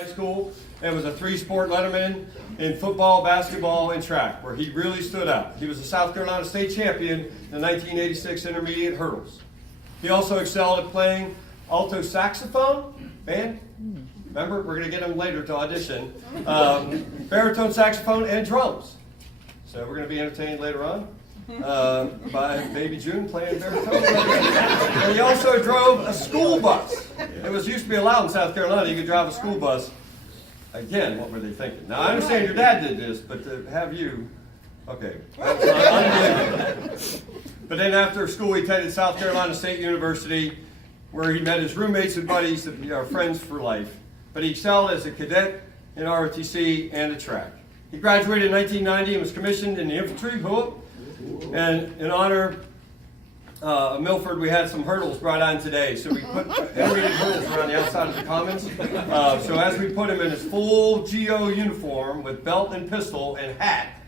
High school and was a three-sport letterman in football, basketball, and track, where he really stood out. He was a South Carolina state champion in the 1986 intermediate hurdles. He also excelled at playing alto saxophone, band. Remember, we're going to get him later to audition. Baritone saxophone and drums. So we're going to be entertained later on by Baby June playing baritone. And he also drove a school bus. It was used to be allowed in South Carolina. You could drive a school bus. Again, what were they thinking? Now, I understand your dad did this, but to have you, okay, that's unbelievable. But then after school, he attended South Carolina State University, where he met his roommates and buddies that are friends for life. But he excelled as a cadet in ROTC and a track. He graduated in 1990 and was commissioned in the infantry. And in honor of Milford, we had some hurdles brought on today. So we put intermediate hurdles around the outside of the commons. So as we put him in his full GO uniform with belt and pistol and hat,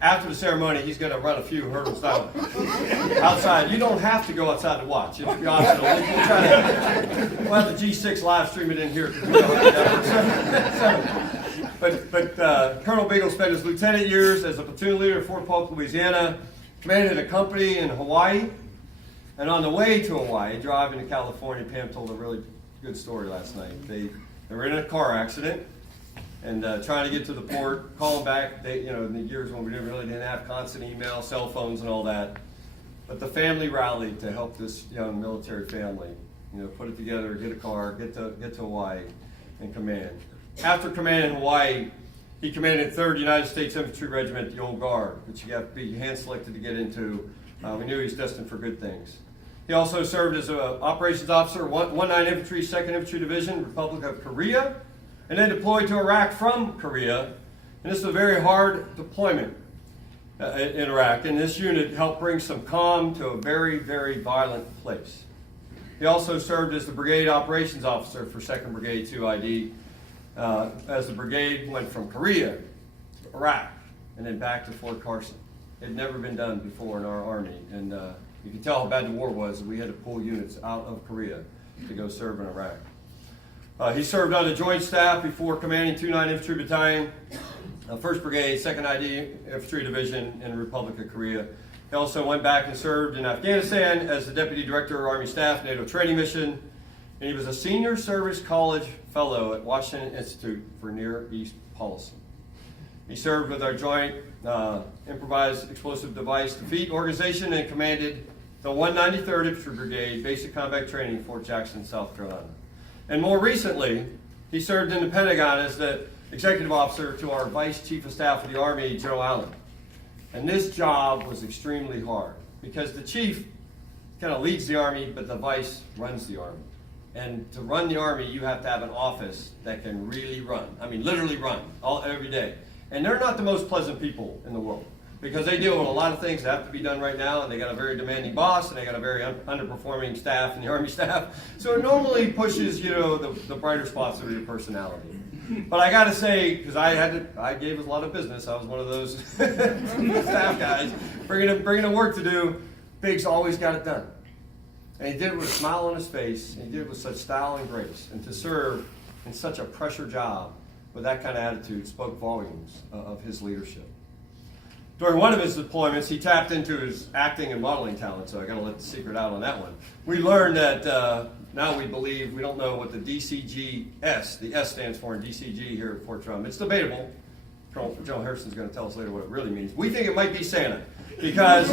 after the ceremony, he's going to run a few hurdles down outside. You don't have to go outside to watch. It's optional. We'll have the G6 live stream it in here. But Colonel Beagle spent his lieutenant years as a platoon leader at Fort Polk, Louisiana, commanded a company in Hawaii, and on the way to Hawaii, driving to California, Pam told a really good story last night. They were in a car accident and trying to get to the port, calling back. In the years when we didn't have constant email, cell phones, and all that. But the family rallied to help this young military family, put it together, get a car, get to Hawaii, and command. After command in Hawaii, he commanded 3rd United States Infantry Regiment, the Old Guard, which you have to be hand-selected to get into. We knew he was destined for good things. He also served as an operations officer, 19 Infantry, 2nd Infantry Division, Republic of Korea, and then deployed to Iraq from Korea. And this was a very hard deployment in Iraq, and this unit helped bring some calm to a very, very violent place. He also served as the brigade operations officer for 2nd Brigade 2ID, as the brigade went from Korea to Iraq and then back to Fort Carson. It had never been done before in our Army, and you can tell how bad the war was. We had to pull units out of Korea to go serve in Iraq. He served on the Joint Staff before commanding 29 Infantry Battalion, 1st Brigade, 2nd ID Infantry Division in the Republic of Korea. He also went back and served in Afghanistan as the Deputy Director of Army Staff, NATO Training Mission, and he was a Senior Service College Fellow at Washington Institute for Near East Policy. He served with our Joint Improvised Explosive Device Defeat Organization and commanded the 193rd Infantry Brigade Basic Combat Training in Fort Jackson, South Carolina. And more recently, he served in the Pentagon as the executive officer to our Vice Chief of Staff of the Army, General Allen. And this job was extremely hard because the chief kind of leads the Army, but the vice runs the Army. And to run the Army, you have to have an office that can really run. I mean, literally run every day. And they're not the most pleasant people in the world because they deal with a lot of things that have to be done right now, and they got a very demanding boss, and they got a very underperforming staff in the Army staff. So it normally pushes, the brighter spots of your personality. But I got to say, because I gave us a lot of business. I was one of those staff guys bringing in work to do. Biggs always got it done. And he did it with a smile on his face, and he did it with such style and grace. And to serve in such a pressure job with that kind of attitude spoke volumes of his leadership. During one of his deployments, he tapped into his acting and modeling talent, so I got to let the secret out on that one. We learned that now we believe, we don't know what the DCGS, the S stands for in DCG here at Fort Drum. It's debatable. Colonel Joe Harrison's going to tell us later what it really means. We think it might be Santa, because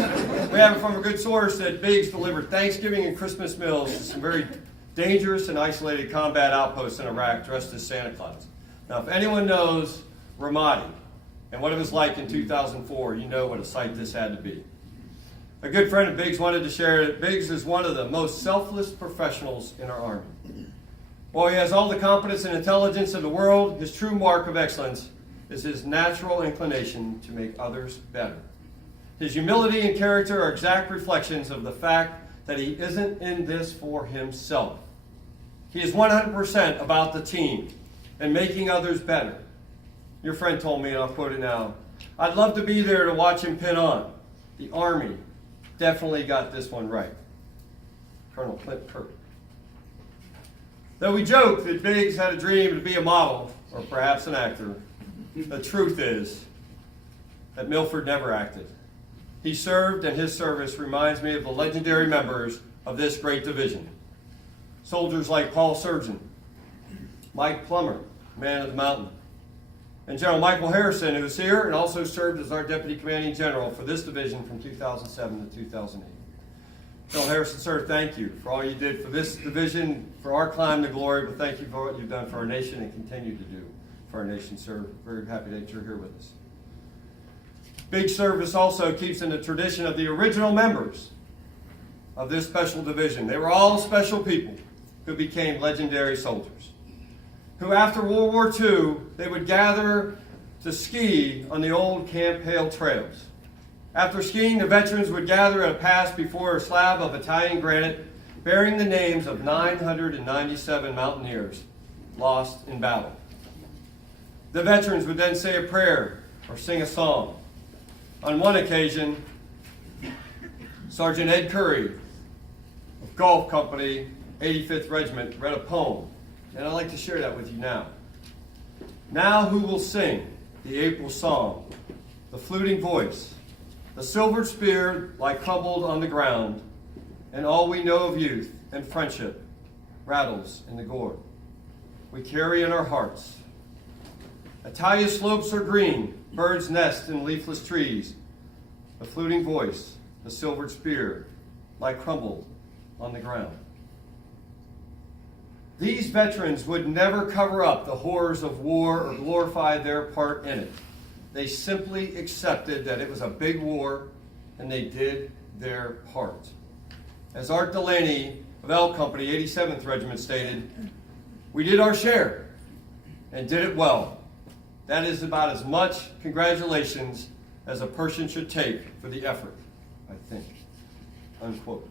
we have it from a good source that Biggs delivered Thanksgiving and Christmas meals to some very dangerous and isolated combat outposts in Iraq dressed as Santa Claus. Now, if anyone knows Ramadi and what it was like in 2004, you know what a sight this had to be. A good friend of Biggs wanted to share that Biggs is one of the most selfless professionals in our Army. While he has all the competence and intelligence in the world, his true mark of excellence is his natural inclination to make others better. His humility and character are exact reflections of the fact that he isn't in this for himself. He is 100% about the team and making others better. Your friend told me, and I'll quote it now, "I'd love to be there to watch him pin on. The Army definitely got this one right." Colonel Clint Kirk. Though we joke that Biggs had a dream to be a model, or perhaps an actor, the truth is that Milford never acted. He served, and his service reminds me of the legendary members of this great division. Soldiers like Paul Surgeon, Mike Plummer, Man of the Mountain, and General Michael Harrison, who is here and also served as our Deputy Commanding General for this division from 2007 to 2008. General Harrison, sir, thank you for all you did for this division, for our climb to glory, but thank you for what you've done for our nation and continue to do for our nation, sir. Very happy that you're here with us. Big service also keeps in the tradition of the original members of this special division. They were all special people who became legendary soldiers, who after World War II, they would gather to ski on the old Camp Hale trails. After skiing, the veterans would gather at a pass before a slab of Italian granite bearing the names of 997 mountaineers lost in battle. The veterans would then say a prayer or sing a song. On one occasion, Sergeant Ed Curry of Golf Company, 85th Regiment, read a poem, and I'd like to share that with you now. Now who will sing the April song, the fluting voice, the silvered spear lie crumbled on the ground, and all we know of youth and friendship rattles in the gourd we carry in our hearts. Italia's slopes are green, birds nest in leafless trees. The fluting voice, the silvered spear, lie crumbled on the ground. These veterans would never cover up the horrors of war or glorify their part in it. They simply accepted that it was a big war, and they did their part. As Art Delaney of L Company, 87th Regiment stated, we did our share and did it well. That is about as much congratulations as a person should take for the effort, I think, unquote.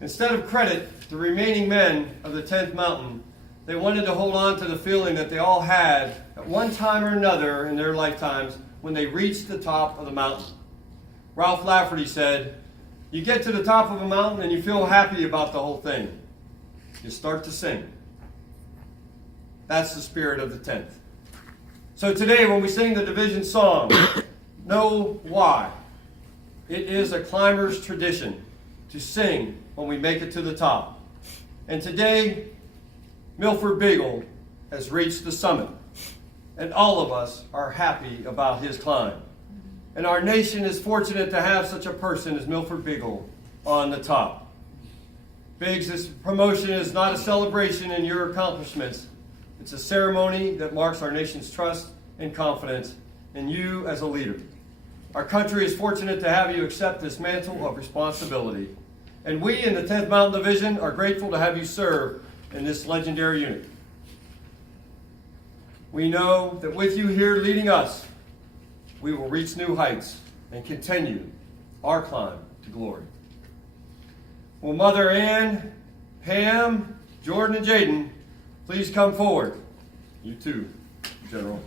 Instead of credit, the remaining men of the 10th Mountain, they wanted to hold on to the feeling that they all had at one time or another in their lifetimes when they reached the top of the mountain. Ralph Lafferty said, you get to the top of a mountain and you feel happy about the whole thing. You start to sing. That's the spirit of the 10th. So today when we sing the division song, know why. It is a climber's tradition to sing when we make it to the top. And today, Milford Beagle has reached the summit, and all of us are happy about his climb. And our nation is fortunate to have such a person as Milford Beagle on the top. Biggs, this promotion is not a celebration in your accomplishments. It's a ceremony that marks our nation's trust and confidence in you as a leader. Our country is fortunate to have you accept this mantle of responsibility. And we in the 10th Mountain Division are grateful to have you serve in this legendary unit. We know that with you here leading us, we will reach new heights and continue our climb to glory. Will Mother Ann, Pam, Jordan, and Jaden please come forward? You too, General.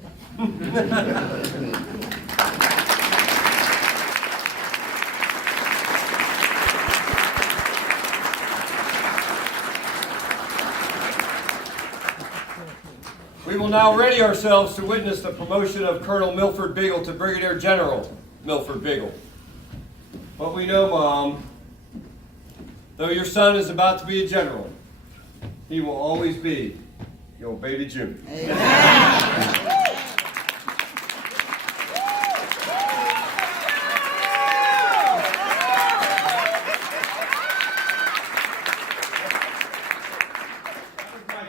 We will now ready ourselves to witness the promotion of Colonel Milford Beagle to Brigadier General Milford Beagle. But we know, Mom, though your son is about to be a general, he will always be your baby June. Amen.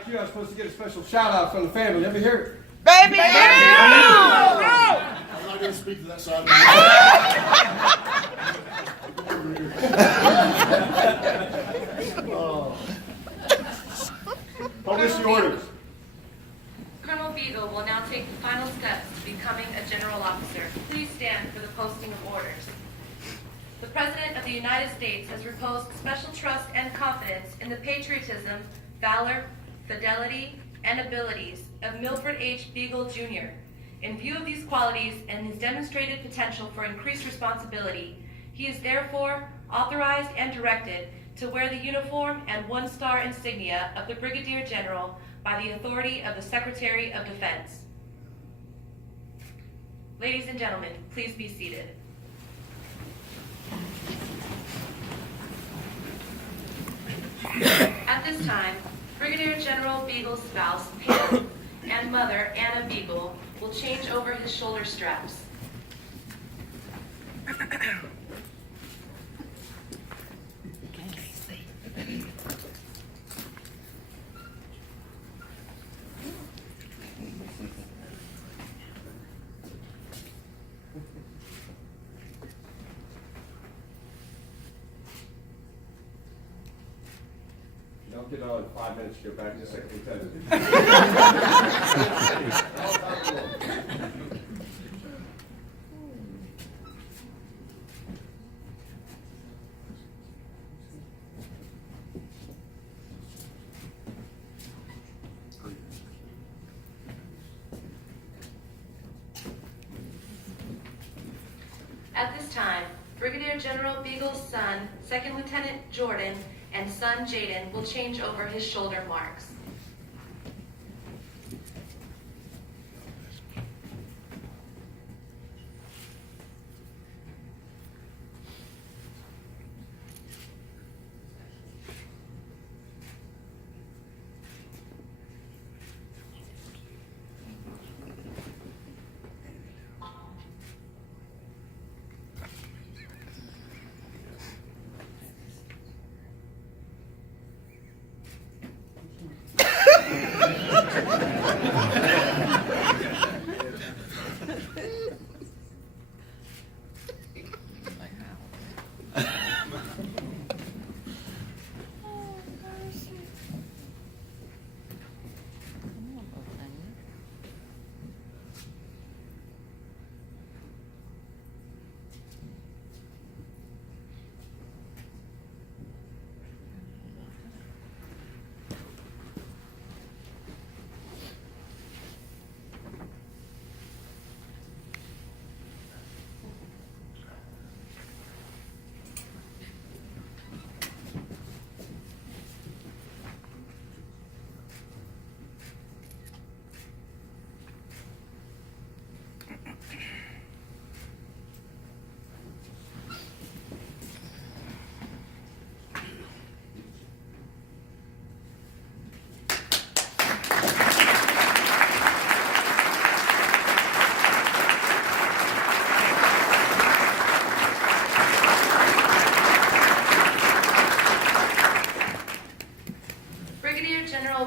I was supposed to get a special shout out from the family. Let me hear it. Baby! I'm not going to speak to that side of the Publish the orders. Colonel Beagle will now take the final steps to becoming a general officer. Please stand for the posting of orders. The President of the United States has reposed special trust and confidence in the patriotism, valor, fidelity, and abilities of Milford H. Beagle, Jr. In view of these qualities and his demonstrated potential for increased responsibility, he is therefore authorized and directed to wear the uniform and one-star insignia of the Brigadier General by the authority of the Secretary of Defense. Ladies and gentlemen, please be seated. At this time, Brigadier General Beagle's spouse, Pam, and mother, Anna Beagle, will change over his shoulder straps. Don't get on in 5 minutes, go back to second lieutenant. At this time, Brigadier General Beagle's son, Second Lieutenant Jordan, and son Jaden will change over his shoulder marks.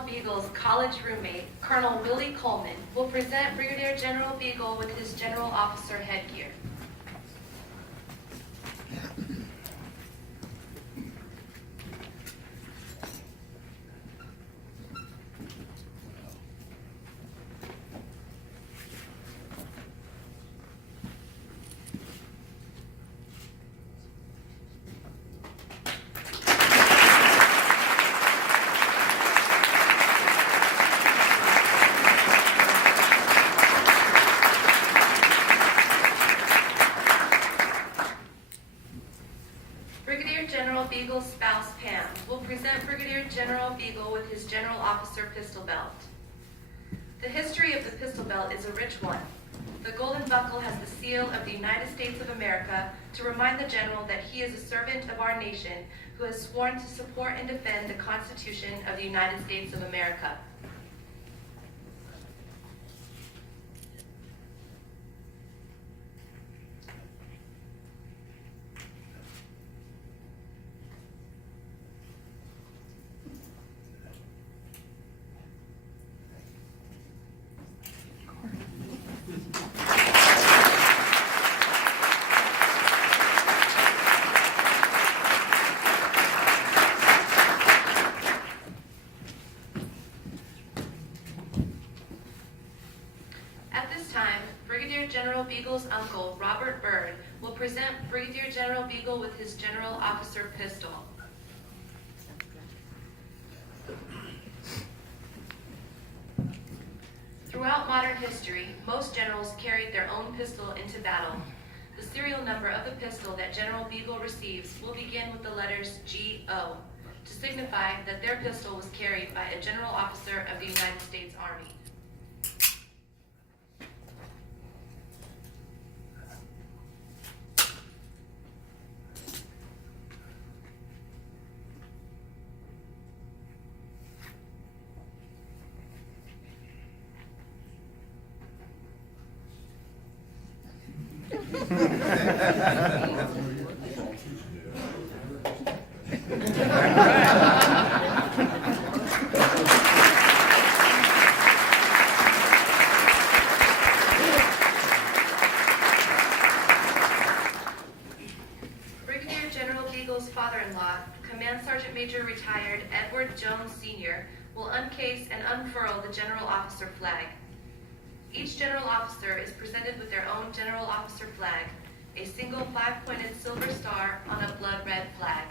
Beagle's college roommate, Colonel Willie Coleman, will present Brigadier General Beagle with his general officer headgear. Beagle's spouse, Pam, will present Brigadier General Beagle with his General Officer Pistol Belt. The history of the pistol belt is a rich one. The golden buckle has the seal of the United States of America to remind the General that he is a servant of our nation who has sworn to support and defend the Constitution of the United States of America. General Beagle's uncle, Robert Byrd, will present Brigadier General Beagle with his General Officer pistol. Throughout modern history, most generals carried their own pistol into battle. The serial number of the pistol that General Beagle receives will begin with the letters GO to signify that their pistol was carried by a general officer of the United States Army. Brigadier General Beagle's father-in-law, Command Sergeant Major retired Edward Jones Sr., will uncase and unfurl the General Officer flag. Each General Officer is presented with their own General Officer flag, a single 5-pointed silver star on a blood red flag.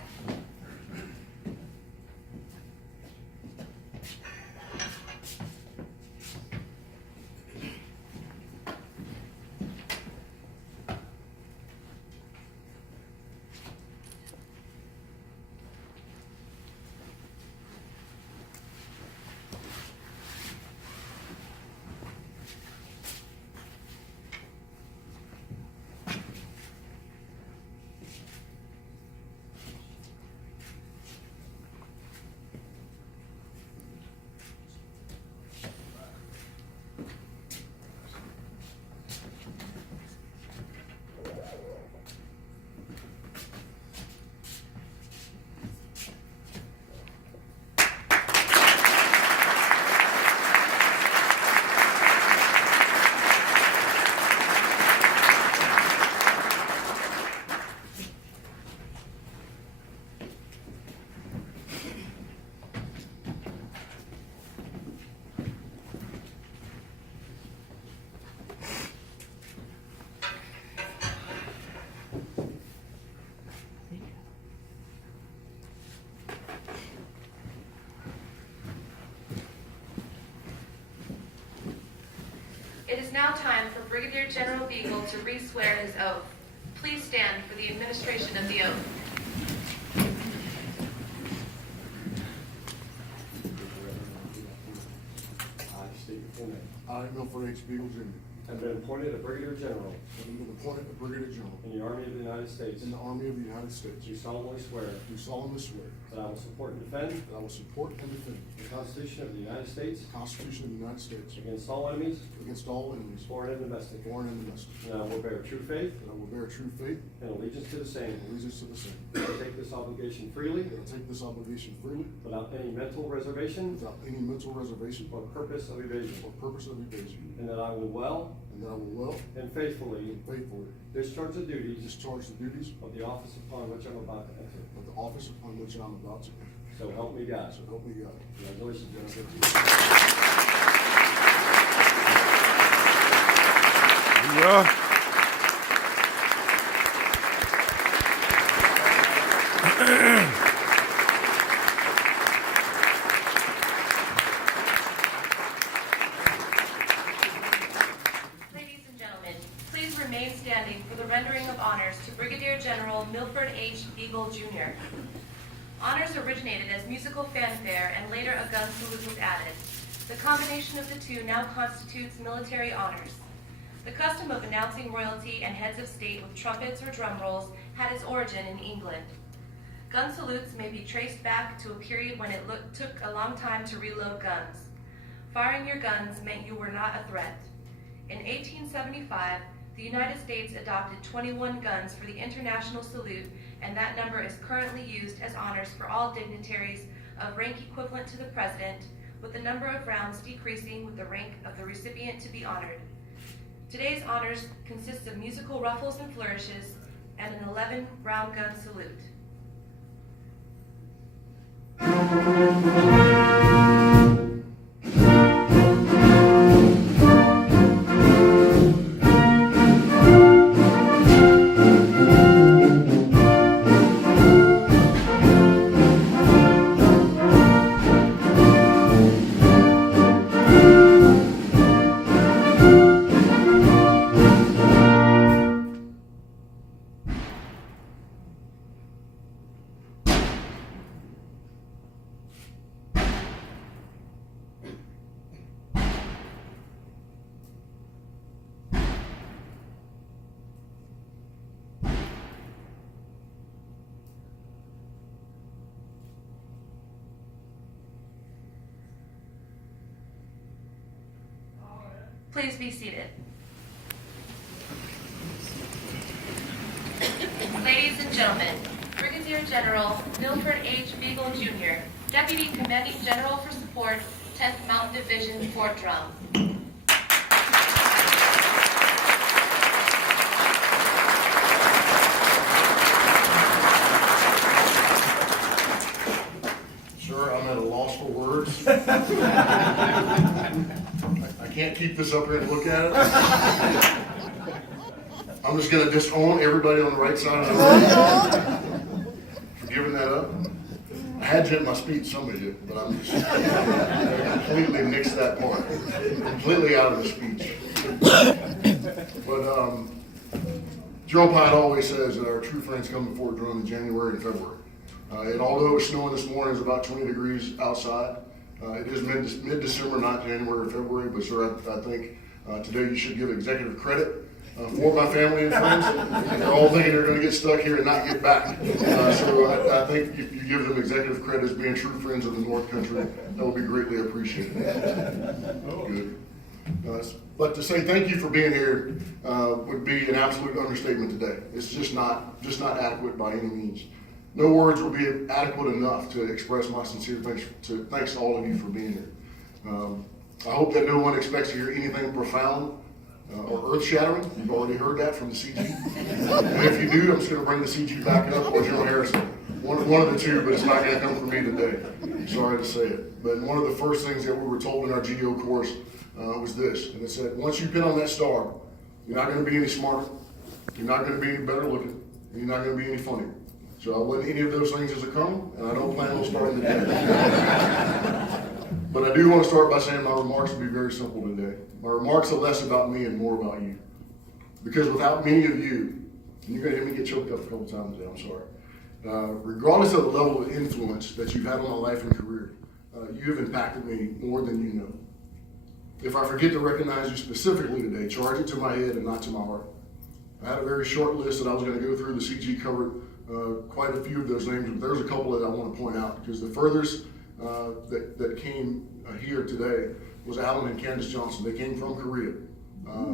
It is now time for Brigadier General Beagle to re-swear his oath. Please stand for the administration of the oath. I state your full name. I, Milford H. Beagle Jr., Have been appointed a Brigadier General having been appointed a Brigadier General in the Army of the United States. in the Army of the United States, Do solemnly swear do solemnly swear that I will support and defend that I will support and defend the Constitution of the United States the Constitution of the United States against all enemies, against all enemies, foreign and domestic, foreign and domestic, and that I will bear true faith that I will bear true faith and allegiance to the same, and allegiance to the same, that I take this obligation freely that I take this obligation freely without any mental reservation without any mental reservation or purpose of evasion, or purpose of evasion, and that I will well and that I will well and faithfully and faithfully discharge the duties discharge the duties of the office upon which I'm about to enter. of the office upon which I am about to enter. So help me God. So help me God. Congratulations, General. Yeah. Ladies and gentlemen, please remain standing for the rendering of honors to Brigadier General Milford H. Beagle Jr. Honors originated as musical fanfare and later a gun salute was added. The combination of the two now constitutes military honors. The custom of announcing royalty and heads of state with trumpets or drum rolls had its origin in England. Gun salutes may be traced back to a period when it took a long time to reload guns. Firing your guns meant you were not a threat. In 1875, the United States adopted 21 guns for the international salute, and that number is currently used as honors for all dignitaries of rank equivalent to the president, with the number of rounds decreasing with the rank of the recipient to be honored. Today's honors consist of musical ruffles and flourishes and an 11-round gun salute. Please be seated. Ladies and gentlemen, Brigadier General Milford H. Beagle, Jr., Deputy Commanding General for Support, 10th Mountain Division, Fort Drum. Sir, I'm at a loss for words. I can't keep this up here and look at it. I'm just gonna disown everybody on the right side of the room for giving that up. I had you in my speech, some of you, but I'm just I completely nixed that part. Completely out of the speech. But Joe Pine always says that our true friends come before Drum in January and February. And although it was snowing this morning, it's about 20 degrees outside. It is mid-December, not January or February, but sir, I think today you should give executive credit for my family and friends. They're all thinking they're going to get stuck here and not get back. So I think if you give them executive credit as being true friends of the North Country, that will be greatly appreciated. Good. But to say thank you for being here would be an absolute understatement today. It's just not adequate by any means. No words will be adequate enough to express my sincere thanks to all of you for being here. I hope that no one expects to hear anything profound or earth-shattering. You've already heard that from the CG. And if you do, I'm just going to bring the CG back up, or General Harrison. One of the two, but it's not going to come from me today. I'm sorry to say it. But one of the first things that we were told in our GO course was this, and it said, once you pin on that star, you're not going to be any smarter, you're not going to be any better looking, and you're not going to be any funnier. So I wasn't any of those things as a colonel, and I don't plan on starting today. But I do want to start by saying my remarks will be very simple today. My remarks are less about me and more about you. Because without many of you, and you're going to hear me get choked up a couple times today, I'm sorry. Regardless of the level of influence that you've had on my life and career, you have impacted me more than you know. If I forget to recognize you specifically today, charge it to my head and not to my heart. I had a very short list that I was going to go through. The CG covered quite a few of those names, but there's a couple that I want to point out, because the furthest that came here today was Alan and Candace Johnson. They came from Korea.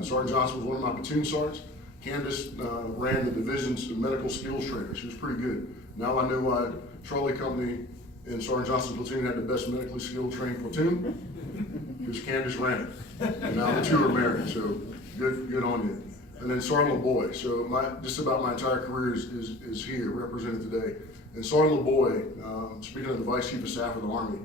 Sergeant Johnson was one of my platoon sergeants. Candace ran the division's medical skills trainer. She was pretty good. Now I know why Charlie Company and Sergeant Johnson's platoon had the best medically skilled trained platoon, because Candace ran it. And now the two are married, so good on you. And then Sergeant LeBoy. So just about my entire career is here, represented today. And Sergeant LeBoy, speaking of the Vice Chief of Staff of the Army,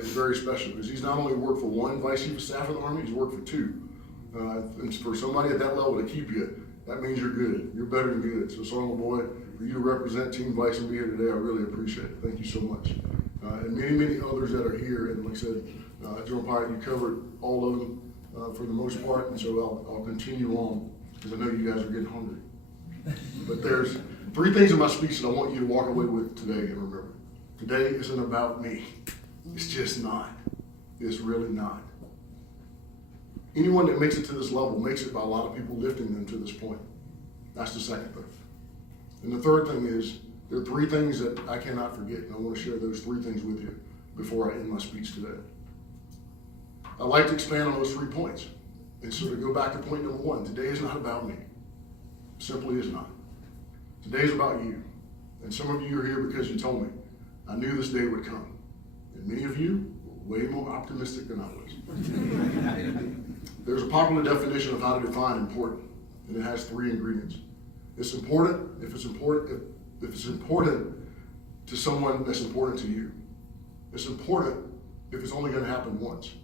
is very special, because he's not only worked for one Vice Chief of Staff of the Army, he's worked for two. And for somebody at that level to keep you, that means you're good. You're better than good. So Sergeant LeBoy, for you to represent Team Vice and be here today, I really appreciate it. Thank you so much. And many others that are here, and like I said, General Pyatt, you covered all of them for the most part, and so I'll continue on, because I know you guys are getting hungry. But there's three things in my speech that I want you to walk away with today and remember. Today isn't about me. It's just not. It's really not. Anyone that makes it to this level makes it by a lot of people lifting them to this point. That's the second thing. And the third thing is, there are three things that I cannot forget, and I want to share those three things with you before I end my speech today. I'd like to expand on those 3 points. And so to go back to point number 1, today is not about me. Simply is not. Today is about you. And some of you are here because you told me. I knew this day would come. And many of you were way more optimistic than I was. There's a popular definition of how to define important, and it has 3 ingredients. It's important if it's important to someone that's important to you. It's important if it's only going to happen once.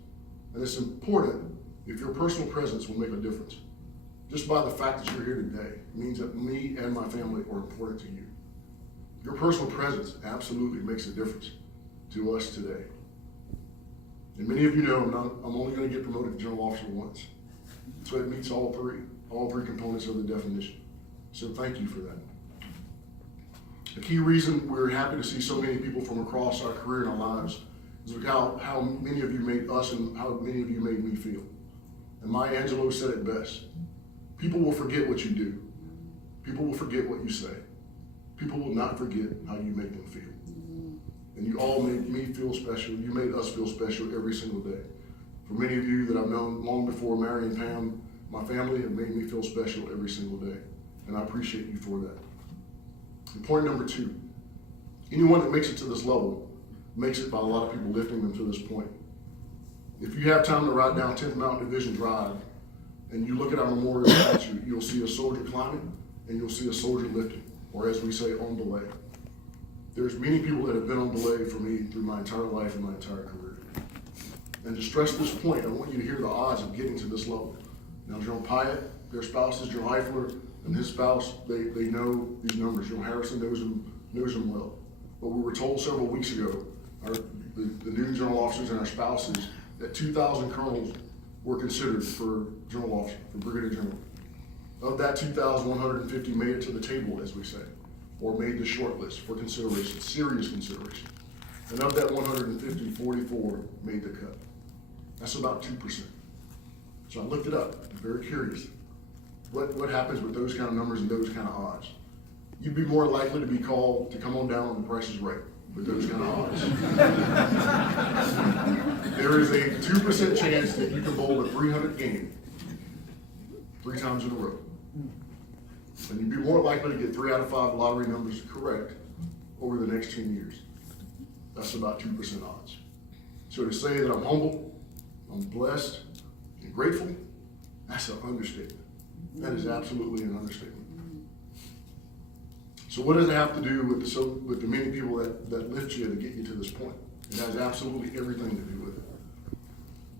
And it's important if your personal presence will make a difference. Just by the fact that you're here today means that me and my family are important to you. Your personal presence absolutely makes a difference to us today. And many of you know I'm only going to get promoted to General Officer once. So it meets all three components of the definition. So thank you for that. The key reason we're happy to see so many people from across our career and our lives is how many of you made us and how many of you made me feel. And Maya Angelou said it best. People will forget what you do. People will forget what you say. People will not forget how you make them feel. And you all made me feel special. You made us feel special every single day. For many of you that I've known long before Mary and Pam, my family have made me feel special every single day, and I appreciate you for that. And point number 2, anyone that makes it to this level makes it by a lot of people lifting them to this point. If you have time to ride down 10th Mountain Division Drive and you look at our memorial statue, you'll see a soldier climbing and you'll see a soldier lifting, or as we say, on belay. There's many people that have been on belay for me through my entire life and my entire career. And to stress this point, I want you to hear the odds of getting to this level. Now, General Pyatt, their spouses, General Eifler, and his spouse, they know these numbers. General Harrison knows them well. But we were told several weeks ago, the new general officers and our spouses, that 2,000 colonels were considered for general officer, for brigadier general. Of that 2,150 made it to the table, as we say, or made the short list for consideration, serious consideration. And of that 150, 44 made the cut. That's about 2%. So I looked it up. I'm very curious. What happens with those kind of numbers and those kind of odds? You'd be more likely to be called to come on down on The Price is Right with those kind of odds. There is a 2% chance that you can bowl a 300 game 3 times in a row. And you'd be more likely to get 3 out of 5 lottery numbers correct over the next 10 years. That's about 2% odds. So to say that I'm humble, I'm blessed, and grateful, that's an understatement. That is absolutely an understatement. So what does it have to do with the many people that lift you to get you to this point? It has absolutely everything to do with it.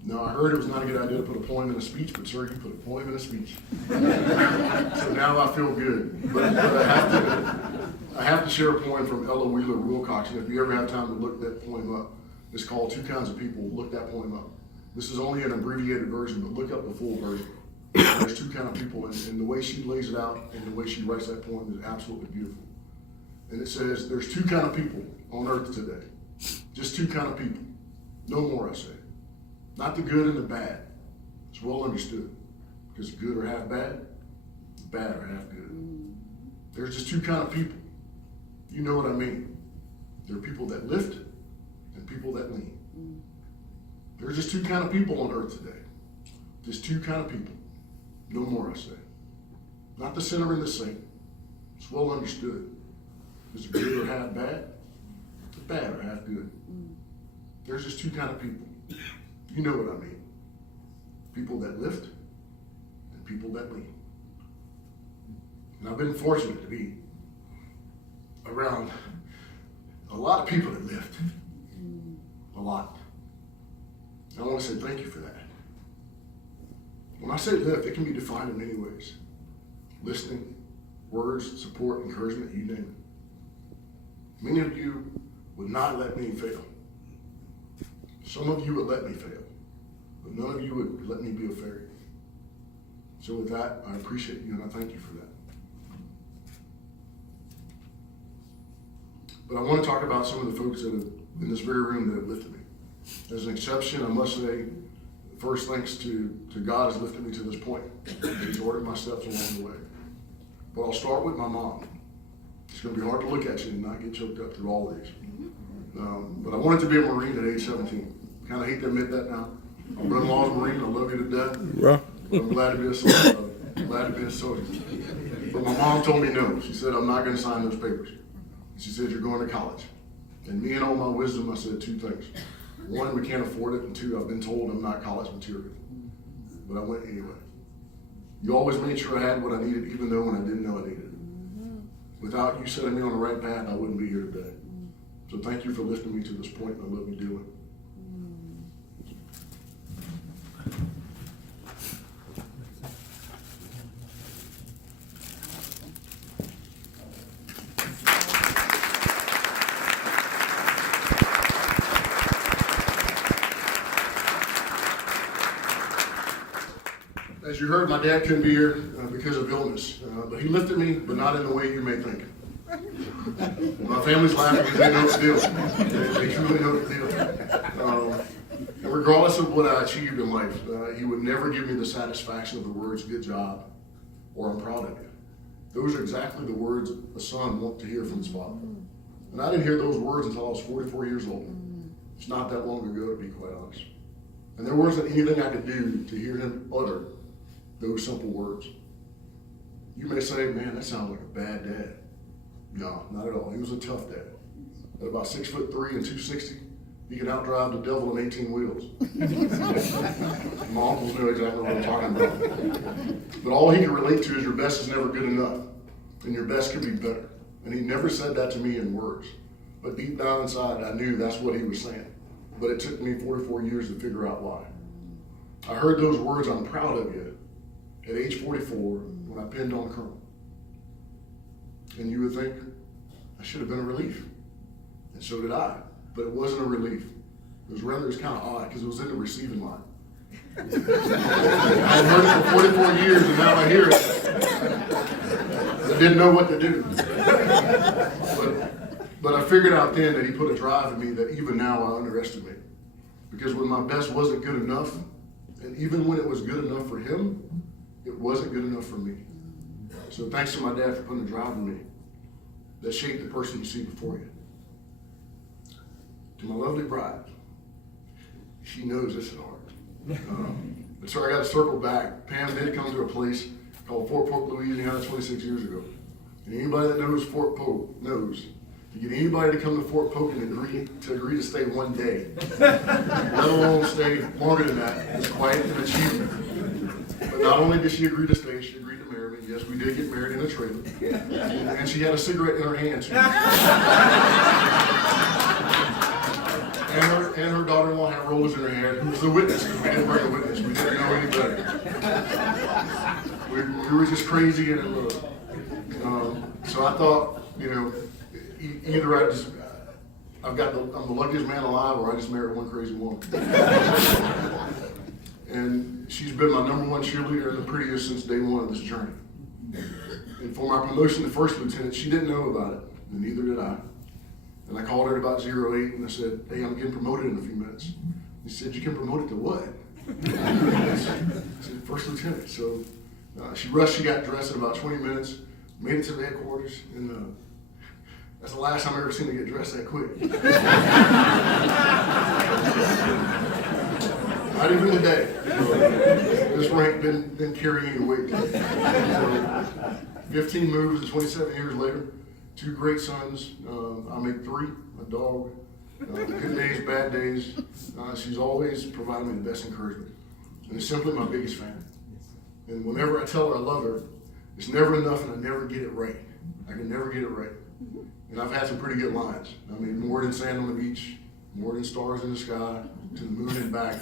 Now, I heard it was not a good idea to put a poem in a speech, but sir, you put a poem in a speech. So now I feel good. But I have to share a poem from Ella Wheeler Wilcox, and if you ever have time to look that poem up, it's called Two Kinds of People. Look that poem up. This is only an abbreviated version, but look up the full version. There's 2 kinds of people, and the way she lays it out and the way she writes that poem is absolutely beautiful. And it says, there's 2 kinds of people on earth today. Just 2 kinds of people. No more, I say. Not the good and the bad. It's well understood. Because the good are half bad, the bad are half good. There's just 2 kinds of people. You know what I mean. There are people that lift and people that lean. There's just 2 kinds of people on earth today. Just 2 kinds of people. No more, I say. Not the sinner and the saint. It's well understood. Because the good are half bad, the bad are half good. There's just 2 kinds of people. You know what I mean. People that lift and people that lean. And I've been fortunate to be around a lot of people that lift. A lot. And I want to say thank you for that. When I say lift, it can be defined in many ways. Listening, words, support, encouragement, you name it. Many of you would not let me fail. Some of you would let me fail, but none of you would let me be a failure. So with that, I appreciate you and I thank you for that. But I want to talk about some of the folks that have, in this very room that have lifted me. As an exception, I must say, first thanks to God has lifted me to this point. He's ordered my steps along the way. But I'll start with my mom. It's going to be hard to look at you and not get choked up through all of these. But I wanted to be a Marine at age 17. Kind of hate to admit that now. I'm brother-in-law's a Marine. I love you to death. Yeah. But I'm glad to be a soldier. I'm glad to be a soldier. But my mom told me no. She said, I'm not going to sign those papers. She said, you're going to college. And me and all my wisdom, I said 2 things. 1, we can't afford it. And 2, I've been told I'm not college material. But I went anyway. You always made sure I had what I needed, even though when I didn't know I needed it. Without you setting me on the right path, I wouldn't be here today. So thank you for lifting me to this point, and I love you doing. As you heard, my dad couldn't be here because of illness, but he lifted me, but not in the way you may think. My family's laughing because they know the deal. They truly know the deal. And regardless of what I achieved in life, he would never give me the satisfaction of the words, good job, or I'm proud of you. Those are exactly the words a son wants to hear from his father. And I didn't hear those words until I was 44 years old. It's not that long ago, to be quite honest. And there wasn't anything I could do to hear him utter those simple words. You may say, man, that sounds like a bad dad. No, not at all. He was a tough dad. At about 6'3" and 260, he could outdrive the devil in 18 wheels. My uncles know exactly what I'm talking about. But all he could relate to is your best is never good enough, and your best could be better. And he never said that to me in words. But deep down inside, I knew that's what he was saying. But it took me 44 years to figure out why. I heard those words, "I'm proud of you," at age 44 when I pinned on Colonel. And you would think, I should have been a relief. And so did I. But it wasn't a relief. It was kind of odd because it was in the receiving line. I had heard it for 44 years and now I hear it. I didn't know what to do. But I figured out then that he put a drive in me that even now I underestimate. Because when my best wasn't good enough, and even when it was good enough for him, it wasn't good enough for me. So thanks to my dad for putting a drive in me that shaped the person you see before you. To my lovely bride, she knows this is hard. But so I got to circle back. Pam did come to a place called Fort Polk, Louisiana 26 years ago. And anybody that knows Fort Polk knows to get anybody to come to Fort Polk and agree to stay one day, let alone stay longer than that, is quite an achievement. But not only did she agree to stay, she agreed to marry me. Yes, we did get married in a trailer. And she had a cigarette in her hand too. And her daughter-in-law had rollers in her hair, who was the witness, because we didn't bring a witness. We didn't know any better. We were just crazy and in love. So I thought, either I'm the luckiest man alive, or I just married one crazy woman. And she's been my #1 cheerleader and the prettiest since day one of this journey. And for my promotion to first lieutenant, she didn't know about it, and neither did I. And I called her at about 08 and I said, hey, I'm getting promoted in a few minutes. He said, you can promote it to what? I said, first lieutenant. So she rushed, she got dressed in about 20 minutes, made it to the headquarters, and that's the last time I ever seen her get dressed that quick. Not even today. This rank didn't carry any weight. So 15 moves and 27 years later, 2 great sons. I make 3, a dog. Good days, bad days. She's always provided me the best encouragement. And is simply my biggest fan. And whenever I tell her I love her, it's never enough and I never get it right. I can never get it right. And I've had some pretty good lines. I mean, more than sand on the beach, more than stars in the sky, to the moon and back.